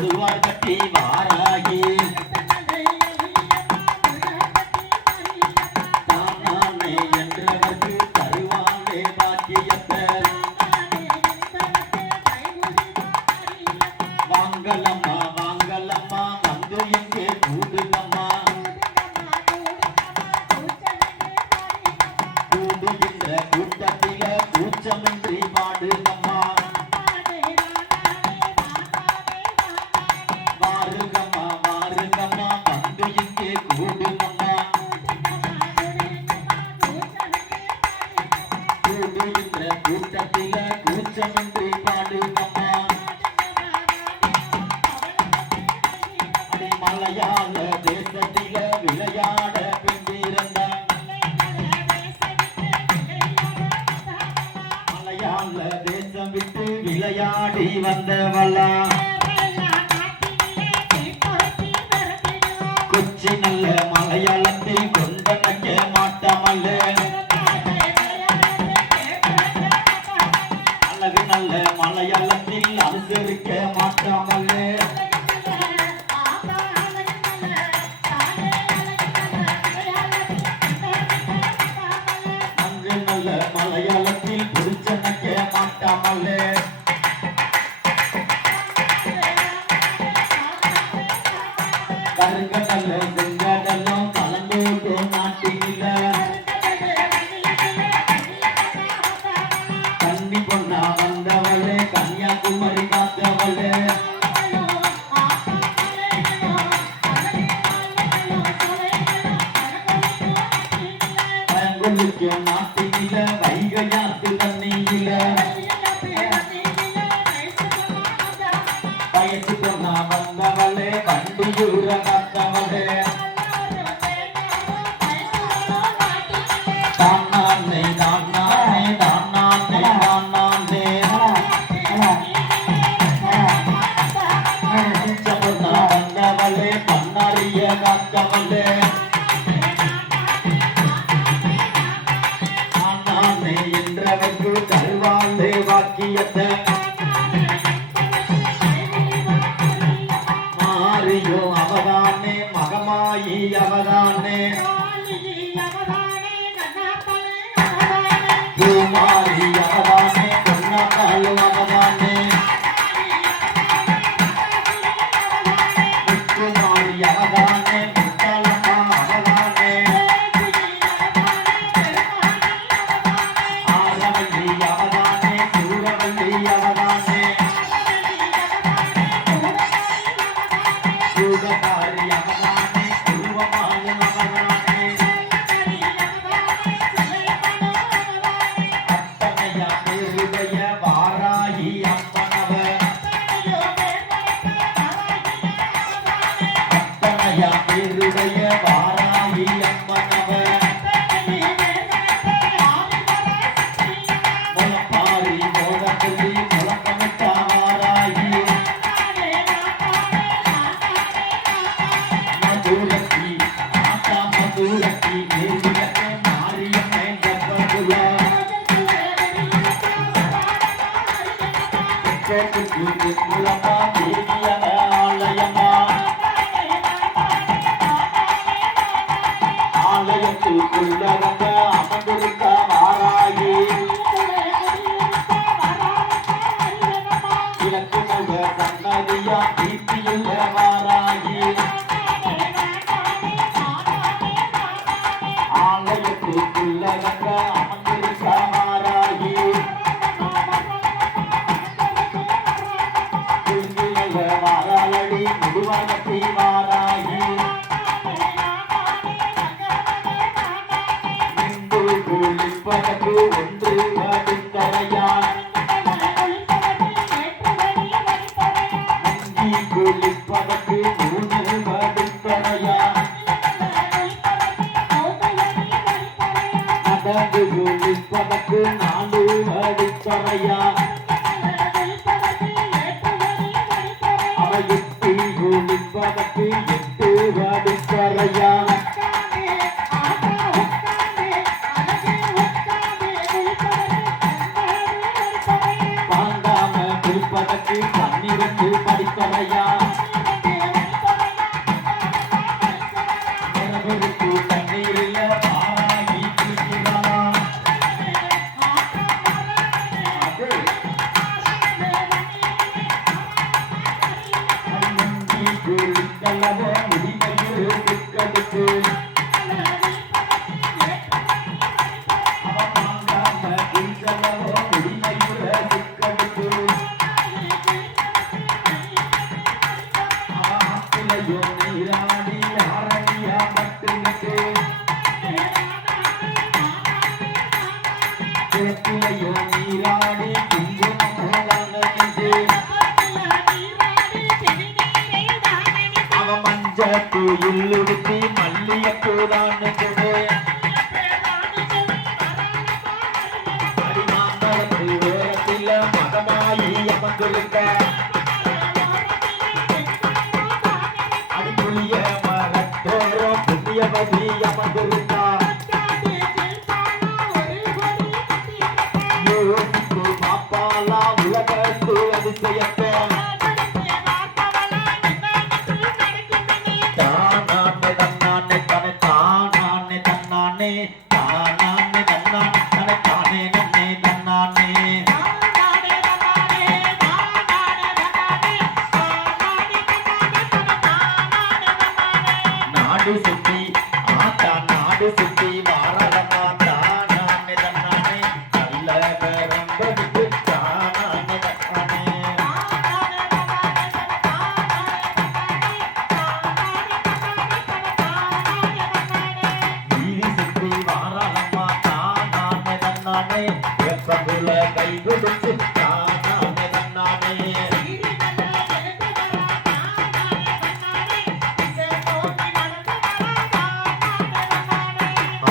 தொழுவார் கட்டி வாராகி தானானே என்றவர்க்கு தருவானே பாக்கியத்தை வாங்கலம்மா வாங்கலம்மா வந்து எங்கே கூடுங்கம்மா கூடுகின்ற கூட்டத்தில கூச்சமின்றி பாடுங்கம்மா வாருங்கம்மா வாருங்கம்மா வந்து எங்கே கூடுங்கம்மா கூடுகின்ற கூட்டத்தில கூச்சமின்றி பாடுங்கம்மா மலையாள தேசத்தில விளையாட பெண்டிருந்த மலையாள தேசம் விட்டு விளையாடி வந்தவளா கொச்சி நல்ல மலையாளத்தில் கொண்டனக்க மாட்டமல்ல அழகு நல்ல மலையாளத்தில் அனுசரிக்க மாட்டாமல்ல மலையாளத்தில் புரிச்சனக்க மாட்டாமல்ல கருங்கடல்ல செங்கடலும் கலந்தோட்டோ நாட்டில கன்னி பொண்ணா வந்தவளே கன்னியாகுமரி காத்தவளே நாட்டில வைகையாத்து தண்ணியில வயசு பொண்ணா வந்தவளே வண்டியூர காத்தவளே தானானே தானானே தானானே தானானே பொண்ணா வந்தவளே பண்ணாரிய காத்தவளே என்றவர்க்கு தருவாளே வாக்கியத்தை மாரியோ அவதானே மகமாயி அவதானே பூமாரி அவதானே பொன்னாக்காலு அவதானே முத்துமாரி அவதானே முத்தாலம்மா அவதானே ஆரவல்லி அவதானே சூரவல்லி அவதானே சூடகாரி அவதானே குருவமாலு அவதானே அத்தனையா பேருடைய வாராகி அம்மனவ அத்தனையா பேருடைய வாராகி அம்மனவ முளப்பாரி மோதப்பள்ளி முளக்கமிட்டா வாராகி மதுரத்தி ஆத்தா மதுரத்தி மேலிடத்தை மாரியம்மை கர்ப்பகுலா தெற்குக்கு குலமா தேவியன ஆலயமா ஆலயத்துக்குள்ளவங்க அமர்ந்திருக்க வாராகி கிழக்கு முக சன்னதியா தீர்த்தியுள்ள வாராகி ஆலயத்துக்குள்ளவங்க அமர்ந்திருக்க வாராகி திரும்பிய வாராளடி முதுவகத்தி வாராகி குளிப்பதற்கு ஒன்று வடித்தரையான் முங்கி குளிப்பதற்கு மூன்று வடித்தரையான் நடந்து குளிப்பதற்கு 4 வடித்தரையான் அவை எட்டி குளிப்பதற்கு 8 வடித்தரையான் பாண்டாம குளிப்பதற்கு 12 படித்தரையான் செல்லவோ முடிமையில் சிக்கலுக்கு அவன் வாங்காம செல்லவோ முடிமையில் சிக்கலுக்கு அவன் ஆத்திலையோ நீராடி ஆரணியா மட்டுக்கு குளத்திலையோ நீராடி கோயில் உடுத்தி மல்லியப்பூதான் அடிமாந்தரத்து ஓரத்தில மதமாயி அமர்ந்திருக்க அடிப்புளிய மரத்தோரம் புண்ணியவதி அமர்ந்திருக்கா யோசித்து பாப்பாலா உலகத்து அதிசயத்தை நாடு சுத்தி ஆத்தா நாடு சுத்தி வாரதமா தானே தன்னானே நல்ல பெரம்படுத்து தானே தன்னானே வீதி சுத்தி வாரதமா தானே தன்னானே எப்பகுல கை கொடுத்து தானே தன்னானே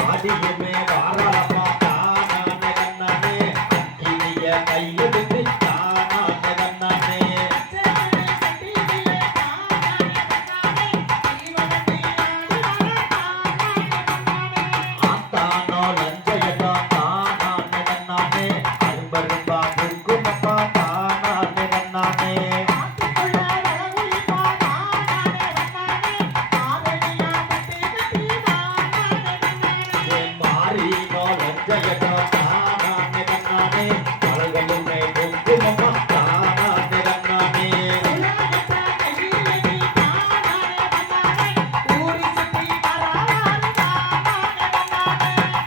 ஆதியுமே வாராளமா தானே தன்னானே அக்கினிய கையெடுத்து தானே தன்னானே ஆத்தானோ லஞ்சயதா தானே தன்னானே அரும்பரும்பா குங்குமப்பா தானே தன்னானே மாறினோ லஞ்சயதா தானே தன்னானே மலர்களுமே குங்குமப்பா தானே தன்னானே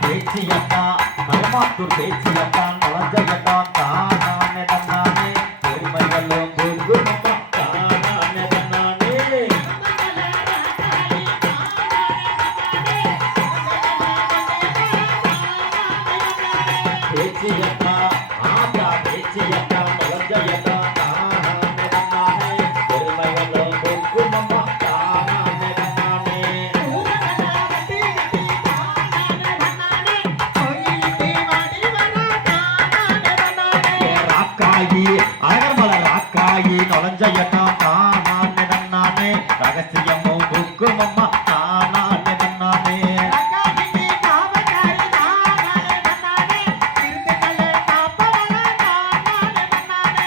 பேச்சியத்தா நலமாத்தூர் பேச்சியத்தா நலஞ்சயதா தானே தன்னானே பெருமைகளும் குங்குமப்பா தானே தன்னானே பேச்சியத்தா ஆத்தா பேச்சியத்தா நலஞ்சயதா தானே தன்னானே பெருமைகளும் குங்குமப்பா தானே தன்னானே ராக்காயி அழகர்மல ராக்காயி நொலஞ்சயதா தானே தன்னானே ரகசியமும் குங்குமம்மா தானே தன்னானே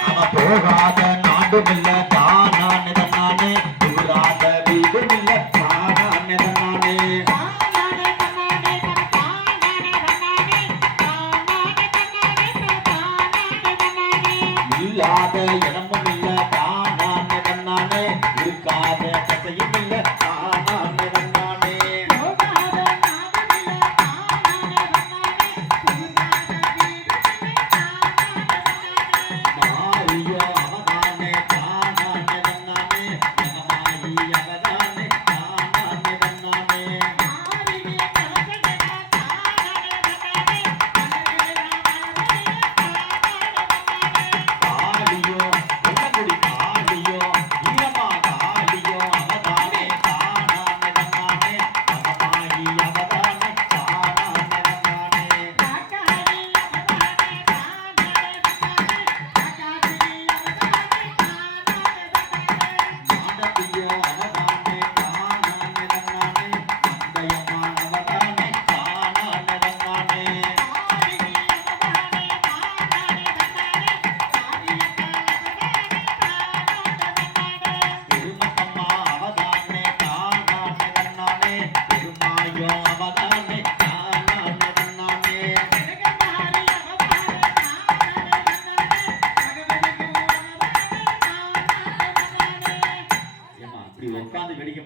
அவ போகாத நாடுமில்ல தானே தன்னானே தூராத வீடுமில்ல தானே தன்னானே இல்லாத இடமும் இல்ல தானே தன்னானே இருக்காத கசையும் இல்ல தானே தன்னானே மாரியோ அவதானே தானே தன்னானே மகமாயி அவதானே தானே தன்னானே காளியோ உன்னகுடி காளியோ ஈரமா காளியோ அவதானே தானே தன்னானே மகமாயி அவதானே தானே தன்னானே மாடத்தியோ அவதானே தானே தன்னானே அந்தயம்மா அவதானே தானே தன்னானே பெருமக்கம்மா அவதானே தானே தன்னானே பெருமாயோ அவதானே தானே தன்னானே ஏமா இப்படி உட்காந்து வேடிக்கை